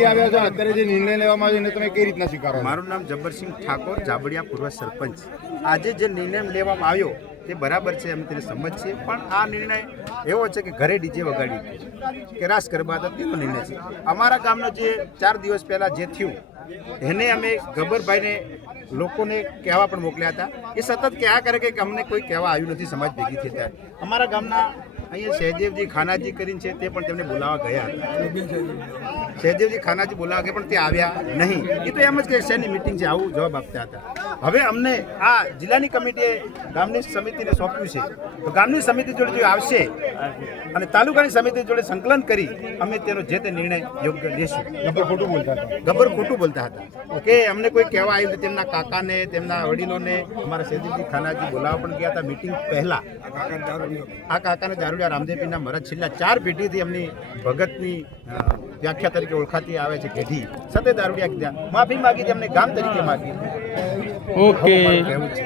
આવ્યા છો અત્યારે જે નિર્ણય લેવામાં આવ્યો એને તમે કઈ રીતના સ્વીકારો? મારું નામ જબ્બરસિંહ ઠાકોર, જાબડિયા પૂર્વ સરપંચ. આજે જે નિર્ણય લેવામાં આવ્યો તે બરાબર છે, અમે તેને સમજ છીએ, પણ આ નિર્ણય એવો છે કે ઘરે ડીજે વગાડ્યું કે રાસ ગરબા હતા તેનો નિર્ણય છે. અમારા ગામનો જે 4 દિવસ પહેલાં જે થયું એને અમે ગબ્બરભાઈને લોકોને કહેવા પણ મોકલ્યા હતા. એ સતત કહેવા કરે કે અમને કોઈ કહેવા આવ્યું નથી સમાજ ભેગી થઈ ત્યારે. અમારા ગામના અહીંયા સહેદેવજી ખાનાજી કરીને છે તે પણ તેમને બોલાવવા ગયા હતા. સહેદેવજી ખાનાજી બોલાવવા ગયા પણ તે આવ્યા નહીં. એ તો એમ જ કે શેની મિટિંગ છે આવું જવાબ આપતા હતા. હવે અમને આ જિલ્લાની કમિટીએ ગામની સમિતિને સોંપ્યું છે, તો ગામની સમિતિ જોડે જો આવશે અને તાલુકાની સમિતિ જોડે સંકલન કરી અમે તેનો જે તે નિર્ણય યોગ્ય લેશું. ગબ્બર ખોટું બોલતા હતા. ગબ્બર ખોટું બોલતા હતા કે અમને કોઈ કહેવા આવ્યું નથી. તેમના કાકાને, તેમના વડીલોને અમારા સૈદુજી ખાનાજી બોલાવવા પણ ગયા હતા મિટિંગ પહેલાં. આ કાકાને દારૂડિયા રામદેવપીરના મરદ છેલ્લા 4 પેઢીથી એમની ભગતની વ્યાખ્યા તરીકે ઓળખાતી આવે છે પેઢી સતે દારૂડિયા કીધા. માફી માગી હતી, અમને ગામ તરીકે માગી. ઓકે. કહેવું છે.